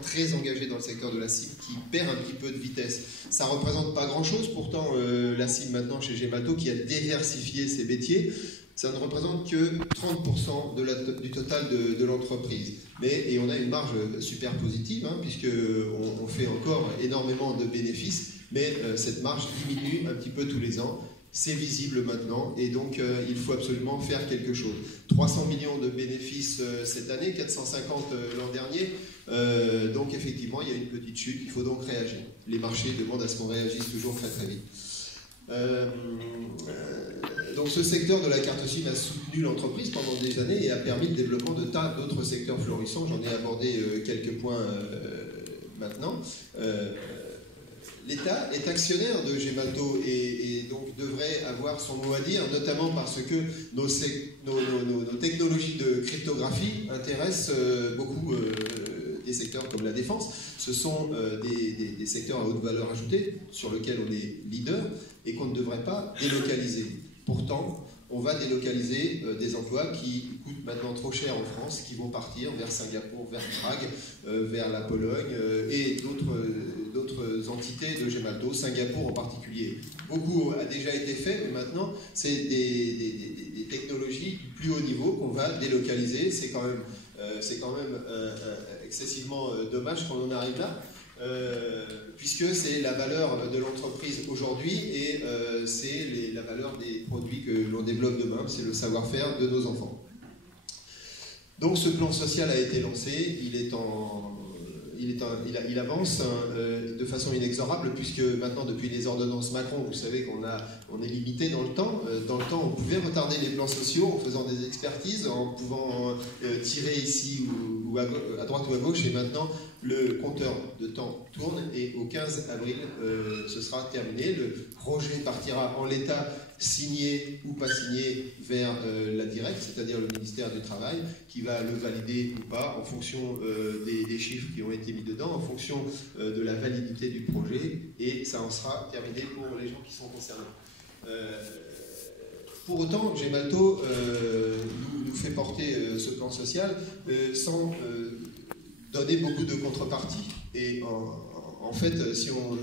très engagé dans le secteur de la cible qui perd un petit peu de vitesse. Ça ne représente pas grand-chose, pourtant la cible maintenant chez Gemalto qui a diversifié ses métiers, ça ne représente que 30% du total de l'entreprise. Et on a une marge super positive, hein, puisqu'on fait encore énormément de bénéfices, mais cette marge diminue un petit peu tous les ans. C'est visible maintenant et donc il faut absolument faire quelque chose. 300 millions de bénéfices cette année, 450 l'an dernier. Donc effectivement, il y a une petite chute. Il faut donc réagir. Les marchés demandent à ce qu'on réagisse toujours très très vite. Donc ce secteur de la carte SIM a soutenu l'entreprise pendant des années et a permis le développement de tas d'autres secteurs florissants. J'en ai abordé quelques points maintenant. L'État est actionnaire de Gemalto et donc devrait avoir son mot à dire, notamment parce que nos technologies de cryptographie intéressent beaucoup des secteurs comme la défense. Ce sont des secteurs à haute valeur ajoutée sur lesquels on est leader et qu'on ne devrait pas délocaliser. Pourtant, on va délocaliser des emplois qui coûtent maintenant trop cher en France, qui vont partir vers Singapour, vers Prague, vers la Pologne et d'autres entités de Gemalto, Singapour en particulier. Beaucoup a déjà été fait, mais maintenant, c'est des technologies du plus haut niveau qu'on va délocaliser. C'est quand même excessivement dommage qu'on en arrive là. Puisque c'est la valeur de l'entreprise aujourd'hui et c'est la valeur des produits que l'on développe demain, c'est le savoir-faire de nos enfants. Donc ce plan social a été lancé, il avance de façon inexorable puisque maintenant depuis les ordonnances Macron, vous savez qu'on est limité dans le temps. Dans le temps, on pouvait retarder les plans sociaux en faisant des expertises, en pouvant tirer ici ou à droite ou à gauche et maintenant le compteur de temps tourne et au 15 avril, ce sera terminé. Le projet partira en l'état, signé ou pas signé, vers la directe, c'est-à-dire le ministère du Travail, qui va le valider ou pas en fonction des chiffres qui ont été mis dedans, en fonction de la validité du projet, et ça en sera terminé pour les gens qui sont concernés. Pour autant, Gemalto nous fait porter ce plan social sans donner beaucoup de contreparties. Et en fait, si on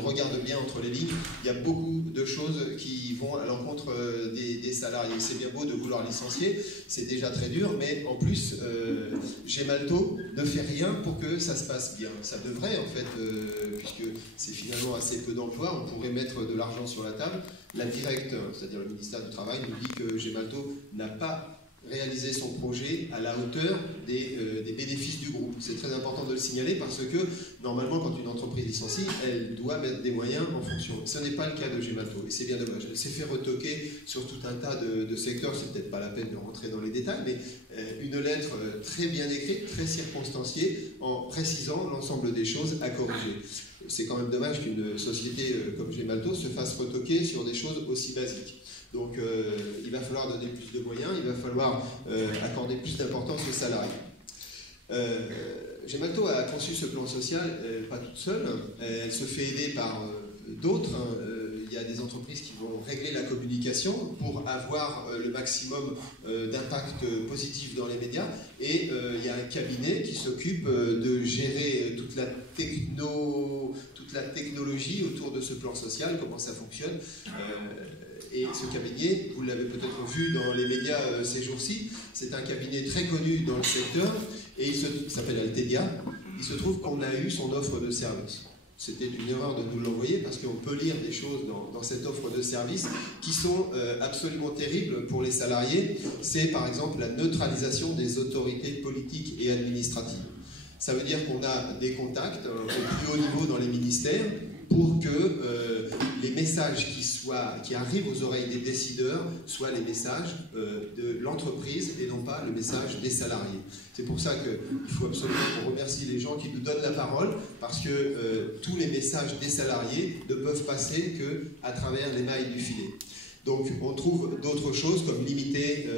regarde bien entre les lignes, il y a beaucoup de choses qui vont à l'encontre des salariés. C'est bien beau de vouloir licencier, c'est déjà très dur, mais en plus, Gemalto ne fait rien pour que ça se passe bien. Ça devrait, en fait, puisque c'est finalement assez peu d'emplois, on pourrait mettre de l'argent sur la table. La directe, c'est-à-dire le ministère du Travail, nous dit que Gemalto n'a pas réaliser son projet à la hauteur des bénéfices du groupe. C'est très important de le signaler parce que normalement quand une entreprise licencie, elle doit mettre des moyens en fonction. Ce n'est pas le cas de Gemalto et c'est bien dommage. Elle s'est fait retoquer sur tout un tas de secteurs, c'est peut-être pas la peine de rentrer dans les détails, mais une lettre très bien écrite, très circonstanciée, en précisant l'ensemble des choses à corriger. C'est quand même dommage qu'une société comme Gemalto se fasse retoquer sur des choses aussi basiques. Donc il va falloir donner plus de moyens, il va falloir accorder plus d'importance aux salariés. Gemalto a conçu ce plan social pas toute seule, elle se fait aider par d'autres. Il y a des entreprises qui vont régler la communication pour avoir le maximum d'impact positif dans les médias et il y a un cabinet qui s'occupe de gérer toute la technologie autour de ce plan social, comment ça fonctionne. Et ce cabinet, vous l'avez peut-être vu dans les médias ces jours-ci, c'est un cabinet très connu dans le secteur et il s'appelle Altedia. Il se trouve qu'on a eu son offre de service. C'était une erreur de nous l'envoyer parce qu'on peut lire des choses dans cette offre de service qui sont absolument terribles pour les salariés. C'est par exemple la neutralisation des autorités politiques et administratives. Ça veut dire qu'on a des contacts au plus haut niveau dans les ministères pour que les messages qui arrivent aux oreilles des décideurs soient les messages de l'entreprise et non pas le message des salariés. C'est pour ça qu'il faut absolument qu'on remercie les gens qui nous donnent la parole, parce que tous les messages des salariés ne peuvent passer qu'à travers les mailles du filet. Donc on trouve d'autres choses comme limiter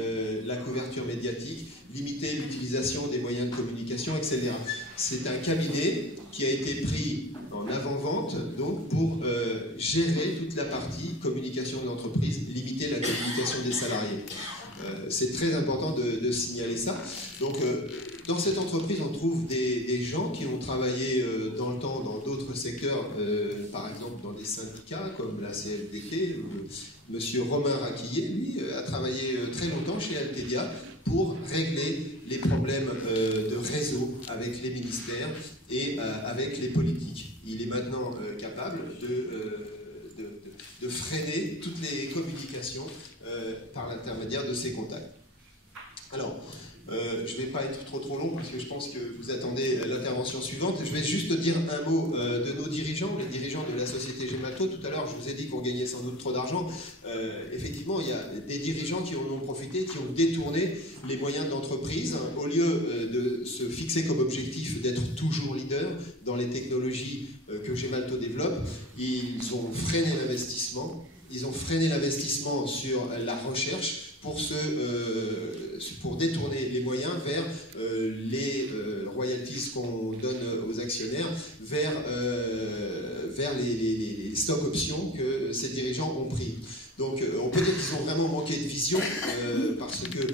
la couverture médiatique, limiter l'utilisation des moyens de communication, etc. C'est un cabinet qui a été pris en avant-vente donc pour gérer toute la partie communication de l'entreprise, limiter la communication des salariés. C'est très important de signaler ça. Donc dans cette entreprise, on trouve des gens qui ont travaillé dans le temps dans d'autres secteurs, par exemple dans des syndicats comme la CFDT. Monsieur Romain Raquillet, lui, a travaillé très longtemps chez Altedia pour régler les problèmes de réseau avec les ministères et avec les politiques. Il est maintenant capable de freiner toutes les communications par l'intermédiaire de ses contacts. Alors, je ne vais pas être trop long parce que je pense que vous attendez l'intervention suivante. Je vais juste dire un mot de nos dirigeants, les dirigeants de la société Gemalto. Tout à l'heure, je vous ai dit qu'on gagnait sans doute trop d'argent. Effectivement, il y a des dirigeants qui en ont profité, qui ont détourné les moyens de l'entreprise. Au lieu de se fixer comme objectif d'être toujours leader dans les technologies que Gemalto développe, ils ont freiné l'investissement. Ils ont freiné l'investissement sur la recherche pour détourner les moyens vers les royalties qu'on donne aux actionnaires, vers les stock options que ces dirigeants ont pris. Donc on peut dire qu'ils ont vraiment manqué de vision parce que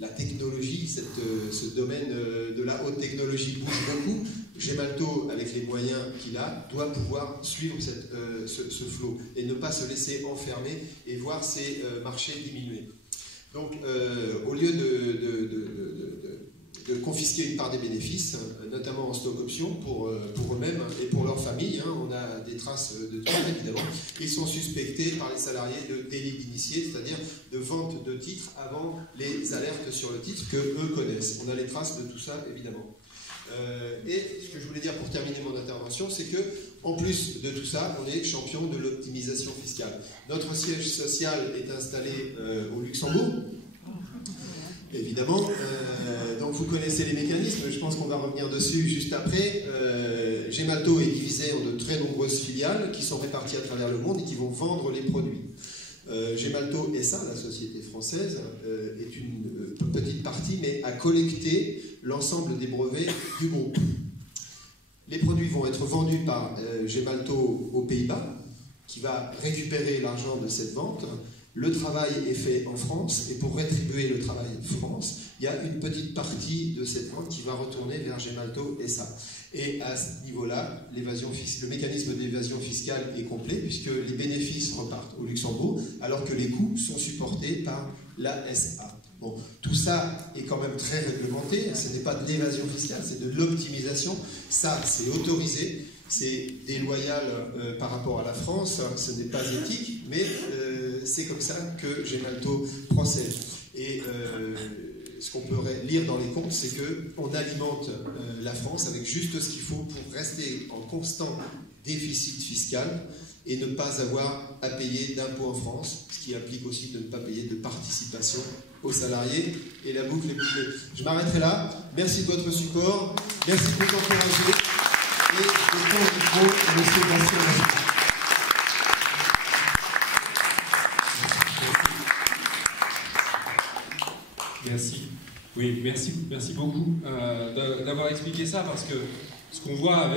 la technologie, ce domaine de la haute technologie bouge beaucoup. Gemalto, avec les moyens qu'il a, doit pouvoir suivre ce flot et ne pas se laisser enfermer et voir ses marchés diminuer. Donc, au lieu de confisquer une part des bénéfices, notamment en stock option pour eux-mêmes et pour leurs familles, hein, on a des traces de tout ça évidemment, ils sont suspectés par les salariés de délit d'initié, c'est-à-dire de vente de titres avant les alertes sur le titre que eux connaissent. On a les traces de tout ça évidemment. Et ce que je voulais dire pour terminer mon intervention, c'est que en plus de tout ça, on est champion de l'optimisation fiscale. Notre siège social est installé au Luxembourg, évidemment. Donc vous connaissez les mécanismes, je pense qu'on va revenir dessus juste après. Gemalto est divisé en de très nombreuses filiales qui sont réparties à travers le monde et qui vont vendre les produits. Gemalto SA, la société française, est une petite partie, mais a collecté l'ensemble des brevets du groupe. Les produits vont être vendus par Gemalto aux Pays-Bas, qui va récupérer l'argent de cette vente. Le travail est fait en France, et pour rétribuer le travail France, il y a une petite partie de cette vente qui va retourner vers Gemalto SA. Et à ce niveau-là, le mécanisme d'évasion fiscale est complet, puisque les bénéfices repartent au Luxembourg, alors que les coûts sont supportés par la SA. Bon, tout ça est quand même très réglementé, ce n'est pas de l'évasion fiscale, c'est de l'optimisation. Ça, c'est autorisé, c'est déloyal par rapport à la France, ce n'est pas éthique, mais c'est comme ça que Gemalto procède. Et ce qu'on peut lire dans les comptes, c'est qu'on alimente la France avec juste ce qu'il faut pour rester en constant déficit fiscal et ne pas avoir à payer d'impôts en France, ce qui implique aussi de ne pas payer de participation aux salariés, et la boucle est bouclée. Je m'arrêterai là. Merci de votre support, merci de vous encourager, et le temps du micro, monsieur Bastien. Merci. Oui, merci beaucoup d'avoir expliqué ça, parce que ce qu'on voit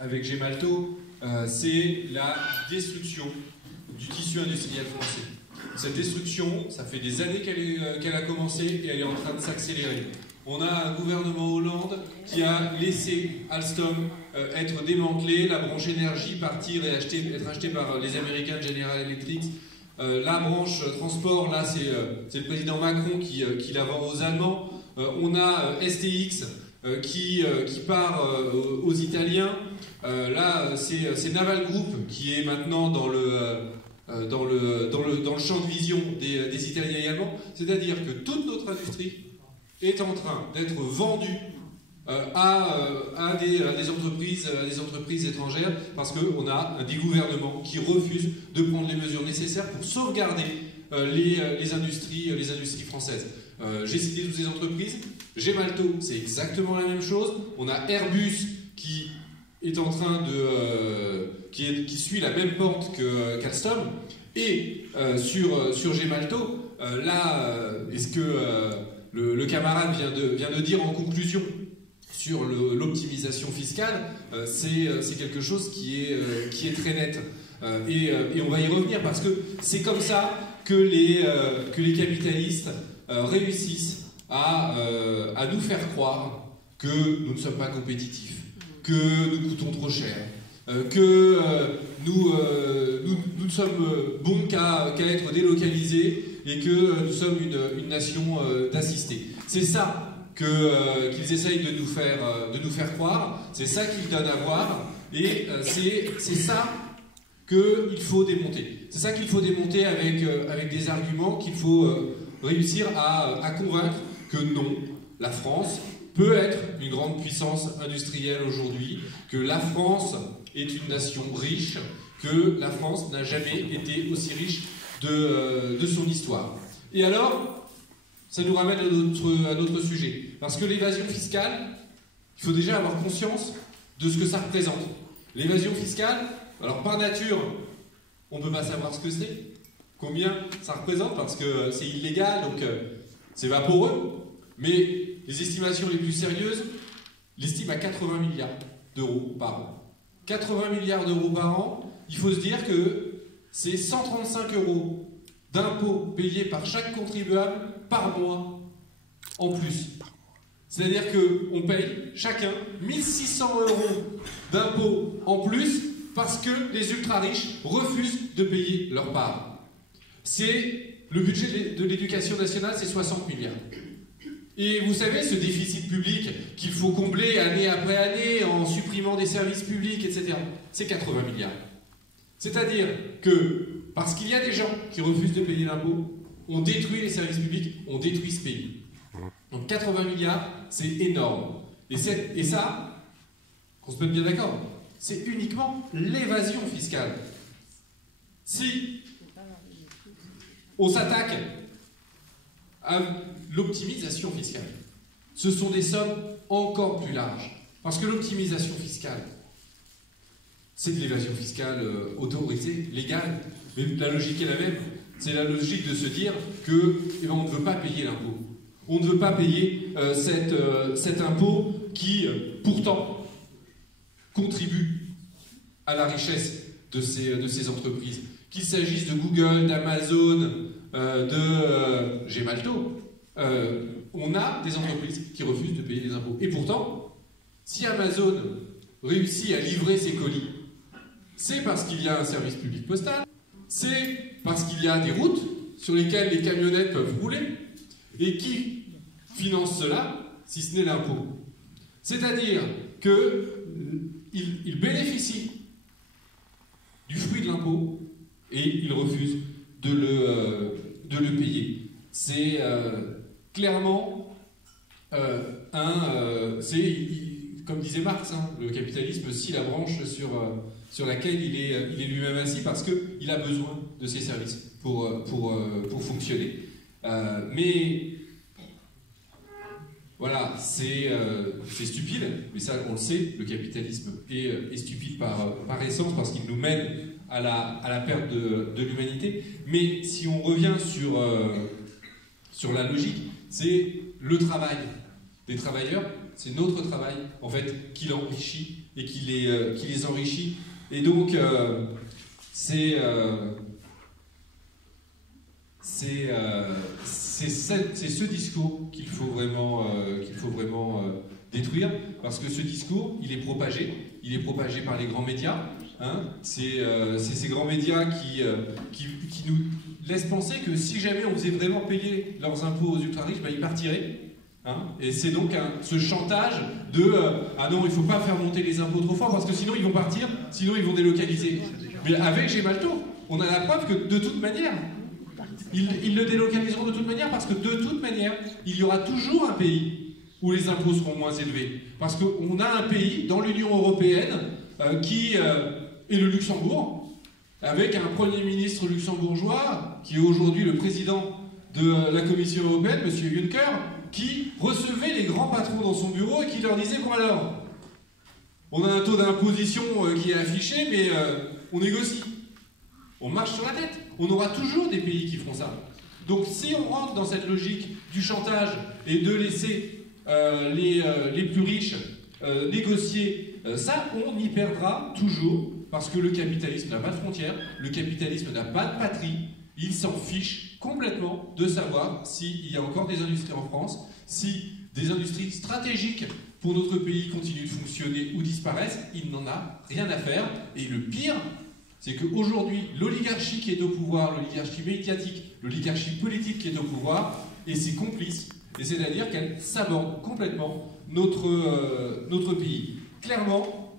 avec Gemalto, c'est la destruction du tissu industriel français. Cette destruction, ça fait des années qu'elle a commencé et elle est en train de s'accélérer. On a un gouvernement Hollande qui a laissé Alstom être démantelé, la branche énergie partir et être achetée par les Américains de General Electric. La branche transport, là, c'est le président Macron qui la vend aux Allemands. On a STX qui part aux Italiens. Là, c'est Naval Group qui est maintenant dans le champ de vision des Italiens et Allemands. C'est-à-dire que toute notre industrie est en train d'être vendue à des entreprises étrangères, parce qu'on a des gouvernements qui refusent de prendre les mesures nécessaires pour sauvegarder les industries françaises. J'ai cité toutes ces entreprises. Gemalto, c'est exactement la même chose. On a Airbus qui est en train qui suit la même pente qu'Alstom. Et sur Gemalto, est-ce que le camarade vient de dire en conclusion sur l'optimisation fiscale, c'est quelque chose qui est très net. Et on va y revenir, parce que c'est comme ça que les capitalistes réussissent à nous faire croire que nous ne sommes pas compétitifs, que nous coûtons trop cher, que nous ne sommes bons qu'à être délocalisés et que nous sommes une nation d'assistés. C'est ça qu'ils essayent de nous faire croire, c'est ça qu'ils donnent à voir, et c'est ça qu'il faut démonter. C'est ça qu'il faut démonter avec des arguments qu'il faut réussir à convaincre que non, la France peut être une grande puissance industrielle aujourd'hui, que la France est une nation riche, que la France n'a jamais été aussi riche de son histoire. Et alors, ça nous ramène à notre sujet. Parce que l'évasion fiscale, il faut déjà avoir conscience de ce que ça représente. L'évasion fiscale, alors par nature, on ne peut pas savoir ce que c'est, combien ça représente, parce que c'est illégal, donc c'est vaporeux. Mais les estimations les plus sérieuses l'estiment à 80 milliards d'euros par an. 80 milliards d'euros par an, il faut se dire que c'est 135 € d'impôts payés par chaque contribuable par mois en plus. C'est-à-dire qu'on paye chacun 1600 € d'impôts en plus parce que les ultra-riches refusent de payer leur part. Le budget de l'éducation nationale, c'est 60 milliards. Et vous savez, ce déficit public qu'il faut combler année après année en supprimant des services publics, etc., c'est 80 milliards. C'est-à-dire que, parce qu'il y a des gens qui refusent de payer l'impôt, on détruit les services publics, on détruit ce pays. Donc 80 milliards, c'est énorme. Et ça, qu'on se mette bien d'accord, c'est uniquement l'évasion fiscale. Si on s'attaque à l'optimisation fiscale, ce sont des sommes encore plus larges. Parce que l'optimisation fiscale, c'est de l'évasion fiscale autorisée, légale. Mais la logique est la même. C'est la logique de se dire que, on ne veut pas payer l'impôt. On ne veut pas payer cet impôt qui, pourtant, contribue à la richesse de ces entreprises. Qu'il s'agisse de Google, d'Amazon, de Gemalto, on a des entreprises qui refusent de payer les impôts. Et pourtant, si Amazon réussit à livrer ses colis, c'est parce qu'il y a un service public postal, c'est parce qu'il y a des routes sur lesquelles les camionnettes peuvent rouler, et qui finance cela, si ce n'est l'impôt. C'est-à-dire qu'il bénéficie du fruit de l'impôt et il refuse de le payer. C'est clairement comme disait Marx, hein, le capitalisme scie la branche sur laquelle il est lui-même assis parce qu'il a besoin de ses services pour fonctionner. Mais voilà, c'est stupide, mais ça on le sait, le capitalisme est stupide par essence parce qu'il nous mène à la perte de l'humanité. Mais si on revient sur la logique, c'est le travail des travailleurs, c'est notre travail en fait qui l'enrichit et qui les enrichit. Et donc c'est ce discours qu'il faut vraiment détruire, parce que ce discours, il est propagé par les grands médias. Hein, c'est ces grands médias qui nous laissent penser que si jamais on faisait vraiment payer leurs impôts aux ultra-riches, ils partiraient. Hein, et c'est donc ce chantage de ah non, il ne faut pas faire monter les impôts trop fort parce que sinon ils vont partir, sinon ils vont délocaliser. Mais avec Gemalto, on a la preuve que de toute manière, ils le délocaliseront de toute manière parce que de toute manière, il y aura toujours un pays où les impôts seront moins élevés. Parce qu'on a un pays dans l'Union européenne qui est le Luxembourg, avec un Premier ministre luxembourgeois qui est aujourd'hui le président de la Commission européenne, M. Juncker, qui recevait les grands patrons dans son bureau et qui leur disait « Bon alors, on a un taux d'imposition qui est affiché, mais on négocie. On marche sur la tête. On aura toujours des pays qui feront ça. Donc si on rentre dans cette logique du chantage et de laisser les plus riches négocier ça, on y perdra toujours, parce que le capitalisme n'a pas de frontières, le capitalisme n'a pas de patrie, il s'en fiche complètement de savoir s'il y a encore des industries en France, si des industries stratégiques pour notre pays continuent de fonctionner ou disparaissent. Il n'en a rien à faire. Et le pire, c'est qu'aujourd'hui, l'oligarchie qui est au pouvoir, l'oligarchie médiatique, l'oligarchie politique qui est au pouvoir, et ses complices, et c'est-à-dire qu'elle saborde complètement notre pays. Clairement,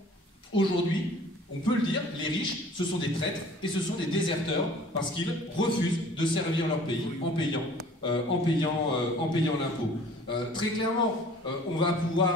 aujourd'hui, on peut le dire, les riches, ce sont des traîtres et ce sont des déserteurs parce qu'ils refusent de servir leur pays en payant l'impôt. Très clairement, on va pouvoir